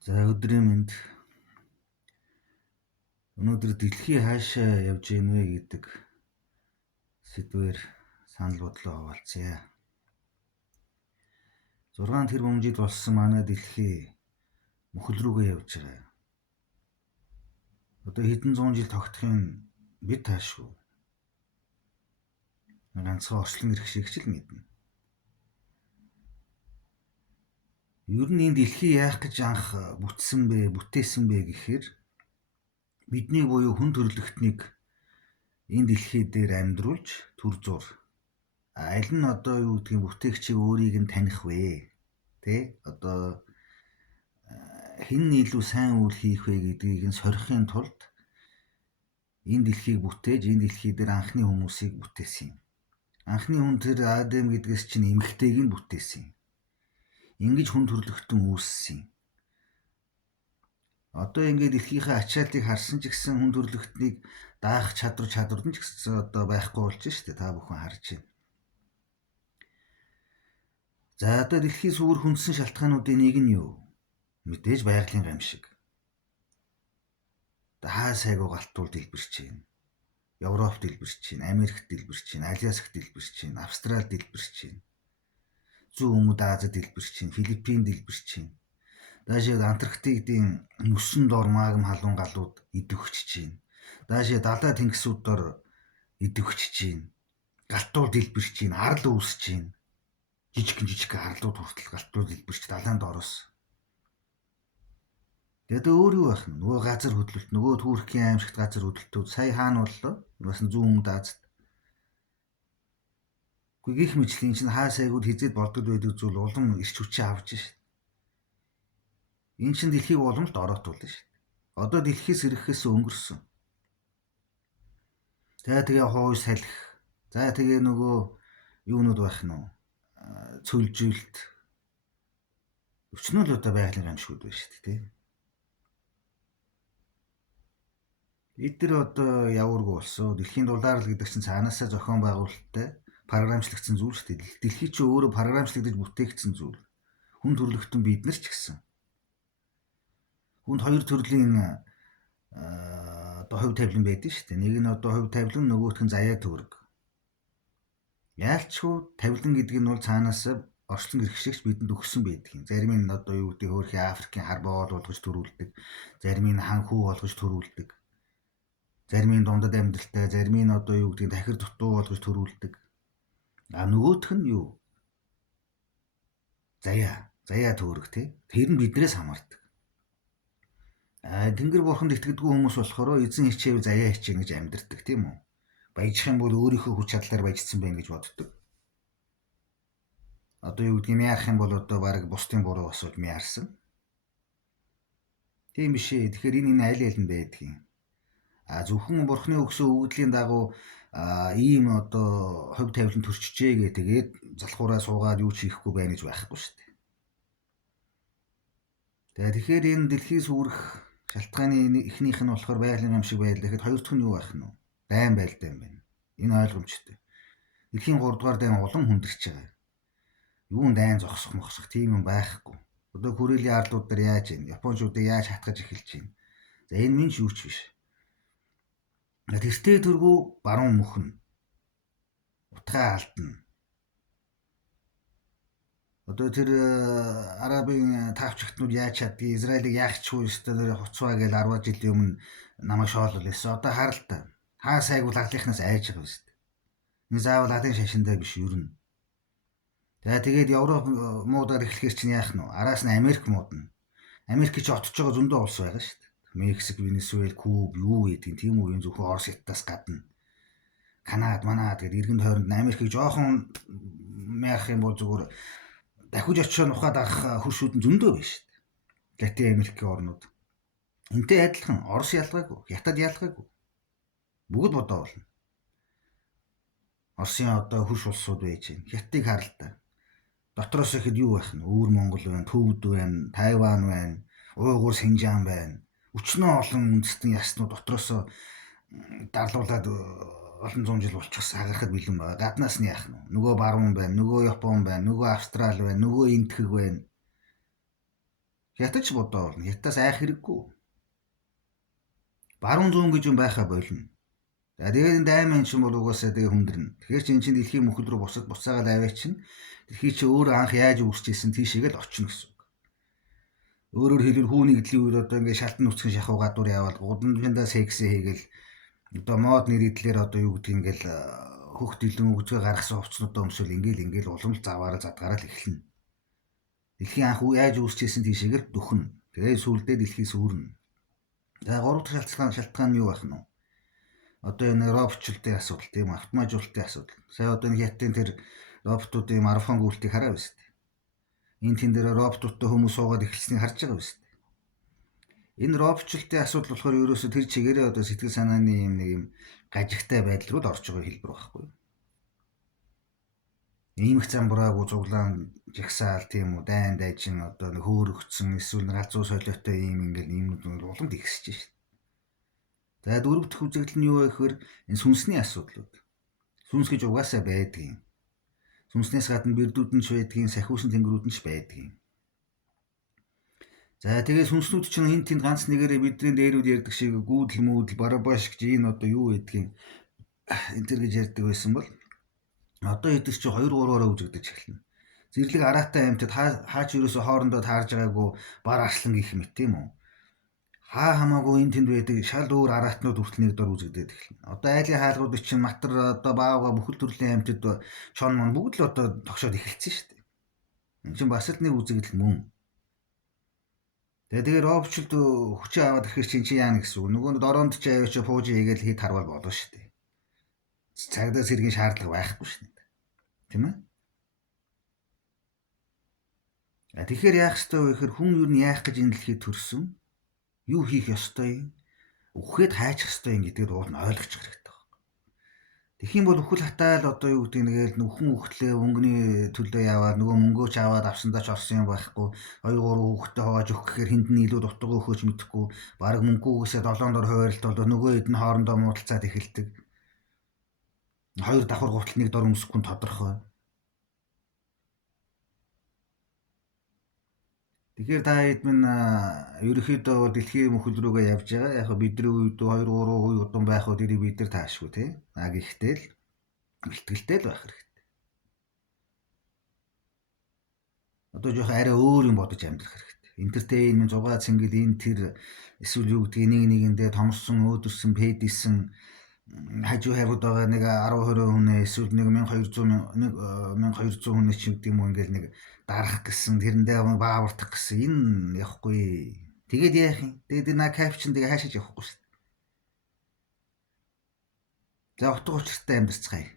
За өдрийн мэнд өнөөдөр дэлхий хаашаа явж гин вэ гэдэг сэдвээр санал бодлоо хуваалцъя. 6 тэрбум жил болсон манай дэлхий мөхөл рүүгээ явж байгаа. Одоо хэдэн зуун жил тогтохын бид таашгүй. Ганцхан орчлон ирэх шиг ч л мэднэ. Ер нь энэ дэлхий яах гэж анх бүтээсэн бэ гэхээр бидний буюу хүн төрлөختнийг энэ дэлхий дээр амьдруулж төр зур. Аль нь одоо юу гэдгийг бүтээгчийг өөрийг нь таних вэ? Тэ? Одоо хэн илүү сайн үйл хийх вэ гэдгийг нь сорихын тулд энэ дэлхийг бүтээж энэ дэлхий дээр анхны хүмүүсийг бүтээсэн юм. Анхны хүн тэр Адам гэдгээс чинь эмэгтэйг нь бүтээсэн. Ингэж хүн төрлөختөн үүссэн. Одоо ингээд дэлхийнхээ ачааллыг харсан ч гэсэн хүн төрлөختнийг даах чадвар нь ч гэсэн одоо байхгүй болж штэ, та бүхэн харж байна. За одоо дэлхийн сүүр хүндсэн шалтгаануудын нэг нь юу? Мэдээж байгалийн гамшиг. Хаа сайгүй галтуул дэлбэрч байна. Европт дэлбэрч байна, Америкт дэлбэрч байна, Аляскт дэлбэрч байна, Австралид дэлбэрч байна. Зүүн өмнөд Азид дэлбэрч байна, Филиппинд дэлбэрч байна. Даашид Антарктикийн мөсөн дор магм халуун галууд идэвхжиж байна. Даашид далай тэнгисүүд дор идэвхжиж байна. Галтуул дэлбэрч байна, арал үүсэж байна. Жижиг арлууд хүртэл галтуул дэлбэрч далайн доороос. Тэгээд өөр юу байх нь? Нөгөө газар хөдлөлт, нөгөө Туркийн аимшигт газар хөдлөлтүүд сая хаана боллоо? Бас зүүн өмнөд Азид. Гэх мэтлэн чинь хаа сайгууд хизээд болдод байдаг зүйл улам ирч хүчээ авч шээ. Энэ чинь дэлхийг уламжлалт ороотуулна шээ. Одоо дэлхийс ирэхээс өнгөрсөн. За тэгээ хоош салхи. За тэгээ нөгөө юунууд байх нь вэ? Цөлжилт. Өчнөө л одоо байгалийн гамшигуд байна шүү дээ. Эдгээр одоо явуургүй болсон. Дэлхийн дулаарл гэдэг чинь цаанаасаа зохион байгуулалттай програмчлагдсан зүйл шүү дээ. Дэлхий чи өөрөө програмчлагдаж бүтээгдсэн зүйл. Хүн төрлөختөн бид нар ч гэсэн. Хүнд хоёр төрлийн одоо хувь тавилан байдаг шүү дээ. Нэг нь одоо хувь тавилан, нөгөөх нь заяа төвөрг. Яалчгүй тавилан гэдэг нь бол цаанаас орчлон ирэх шигч бидэнд өгсөн байдаг юм. Зарим нь одоо юу гэдэг хөөрхий Африкийн харбаа болгож төрүүлдэг. Зарим нь ханхүү болгож төрүүлдэг. Зарим нь дундад амьдралтай, зарим нь одоо юу гэдэг тахир дутуу болгож төрүүлдэг. Нөгөөх нь юу? Заяа төвөрг тий. Тэр нь биднээс хамаардаг. Тэнгэр бурханд итгэдэггүй хүмүүс болохоор эзэн хичээв заяа хичээнэ гэж амьдэрдэг тийм үү? Баяжих юм бол өөрийнхөө хүч чадлаар баяжсан байх гэж боддог. Одоо юу гэдгийг яарах юм бол одоо баг бусдын буруу асууж яарсан. Тийм биш ээ. Тэгэхээр энэ аль нь байдаг юм? Зөвхөн бурхны өгсөн өгөгдлийн дагуу ийм одоо хувь тавилан төрчихжээ гэ тэгээд залхуураа суугаад юу ч хийхгүй байна гэж байхгүй шүү дээ. Тэгэхээр энэ дэлхийс үүрэх шалтгааны эхнийх нь болохоор байгалийн гамшиг байдал. Тэгэхэд хоёр дахь нь юу байх нь вэ? Дайн байлдаа юм байна. Энэ ойлгомжтой. Дэлхийн 3 дугаар дайн улам хүндэрч байгаа. Юун дайн зогсох тийм юм байхгүй. Одоо Корелийн арлууд дээр яаж юм? Японочдыг яаж хатгаж эхэлж байна? За энэ минь юу ч биш. Тэртээ тэргүй баруун мөхн. Утгаа алдна. Одоо тэр арабын таавчгтнууд яаж чаддгийг, Израилийг яахчгүй өстө хуцваа гэж 10 жилийн өмнө намайг шоолол байсан. Одоо харалтаа. Хаа сайгүй лаглынхнаас айж байгаа шүү дээ. Энэ заавал алын шашиндаа биш юу юм. Тэгээд Европ муудаар эхлэхэр чинь яах нь вэ? Араас нь Америк муудна. Америк ч отож байгаа зөндөө улс байгаа шүү дээ. Мексик, Венесуэл, Куб юу гэдэг тийм үү? Энэ зөвхөн Орос хятадаас гадна. Канада, Манад гэдэг эргэн тойронд Америкийг жоохон яах юм бол зүгээр дахиж очиод ухаад авах хөршүүд нь зөндөө байна шүү дээ. Латин Америкийн орнууд. Энтэй адилхан Орос ялгаагүй, Хятад ялгаагүй. Бүгд бодоо болно. Оросын одоо хөрш улсууд байж байна. Хятадыг харалтаа. Дотроос ихэд юу байх нь? Өвөр Монгол байна, Төвд байна, Тайван байна, Уйгур Синжаан байна. Өчнөө олон үндэстэн яснууд дотроос дарлуулад олон зуун жил болчихсон хагарахад бэлэн байгаа. Гаднаас нь яах нь? Нөгөө баруун байна, нөгөө Япон байна, нөгөө Австрали байна, нөгөө Энтхэг байна. Хятад ч бодоо болно. Хятадаас айх хэрэггүй. Баруун зүүн гэж юм байхаа болно. За тэгээд дайман чинь бол угаасаа тэгээ хүндэрнэ. Тэгэхээр чи энэ чинь дэлхийн мөхөл рүү буцаагаад аваач чинь дэлхий чи өөр анх яаж үүсчихсэн тийшээгээ л очно гэсэн үг. Өөрөөр хэлбэл хүүний гидлийн үед одоо ингээд шалтан нүцгэн шахуу гадуур яваад гудамжиндаа секси хийгээл одоо мод нэрийдлэр одоо юу гэдгийг ингээл хөхт илэн өгзгөө гаргасан хувцснуудаа өмсөөл ингээл уламж заваараа задгаараа л эхэлнэ. Дэлхийн анх яаж үүсчихсэн тийшээгээр дөхнө. Тэгээд сүулдэ дэлхий сүрнэ. За 3 дахь шалтгаан нь юу байх нь вэ? Одоо энэ роботчлтын асуудал тийм автоматжуулалтын асуудал. Сая одоо энэ хятадын тэр роботуудын марафон гүйлтийг хараа биз дээ. Энэ тэн дээр роботуудтай хүмүүс суугаад эхэлснийг харж байгаа биз дээ. Энэ роботчлтын асуудал болохоор ерөөсөө тэр чигээрээ одоо сэтгэл санааны юм гажигтай байдал руу орж байгаа хэлбэр байхгүй юу? Иймх замбраагүй зуглаан жагсаал тийм үү дайн дайчин одоо нэг хөөрөгцсөн эсвэл галзуу солиотой ийм ингээл юмнууд уламд ихсэж шээ. За дөрөв дэх үзэгдэл нь юу вэ гэхээр энэ сүнсний асуудлууд. Сүнс гэж угаасаа байдгийн. Сүнснээс гадна бэрдүүд нь ч байдгийн, сахиусан тэнгэрүүд нь ч байдгийн. За тэгээ сүнснүүд чинь хин тэнд ганц нэгээрээ бидний дээрүүд ярьдаг шиг гүүдэл мүүдэл барабаш гэж энэ одоо юу байдгийн энэ төр гэж ярьдаг байсан бол одоо эдгэр чи 2 3-аараа үзэгдэж эхэлнэ. Зэрлэг араатай амьтад хаач юусоо хоорондоо таарж байгаагүй бар арслан гэх мэт тийм үү. Хаа хамаагүй энэ тэнд байдаг шал өөр араатнууд хүртэл нэг дор үзэгдээд эхэлнэ. Одоо айлын хаалгууд чинь матар одоо баавга бүхэл төрлийн амьтад чон мон бүгд л одоо тогшоод эхэлсэн шүү дээ. Энэ чинь бас л нэг үзэгдэл мөн. Тэгээ роботчд хүчээ аваад ирэхээр чи яана гэсэн үг. Нөгөө дороонд ч аваач пууж хийгээл хит харвал болно шүү дээ. Цагдаа сэргийн шаардлага байхгүй шнэ. Тийм ээ? Тэгэхээр яах ёстой вэ гэхээр хүн юу нь яах гэж энэ дэлхийд төрсөн? Юу хийх ёстой юм? Үхээд хайчих ёстой юм гэдгээр уул нь ойлгочих хэрэгтэй байна. Тэгхийн бол үхэл хатаал одоо юу гэдэг нэгээл нүхэн үхлээ өнгөний төлөө яваад нөгөө мөнгөө ч аваад авсандаа ч орсон юм байхгүй 2 3 хүүхдээ хувааж өгөх гэхээр хинд нь илүү дутга өгөхөж мэдэхгүй баг мөнгөөгөөсөө 7 дор хойролт бол нөгөө хэд нь хоорондоо муудалцаад эхэлдэг. 2 давхар гутал нэг дор өмсөхгүй тодорхой. Тэгэхээр та хэд минь ерөөхдөө дэлхийн мөхөл рүүгээ явж байгаа. Яг бидний үед 2 3 үе удан байх уу тэрийг бид нар таашгүй тий. Гэхдээ л бэлтгэлтэй л байх хэрэгтэй. Одоо жоох арай өөр юм бодож амьдрах хэрэгтэй. Entertainment зугаа цэнгэл энэ тэр эсвэл юу гэдгийг нэгэндээ томорсон, өөдөрсөн, пэдсэн хажуу хайрууд байгаа нэг 10 20 хүн эсвэл нэг 1200 хүн ч гэдэг юм уу ингээл нэг дарах гэсэн тэрэндээ баавартах гэсэн энэ явахгүй. Тэгээд яах юм? Тэгээд на капшн тэгээ хаашаач явахгүй шүү дээ. За утга учиртай амьдцгаая.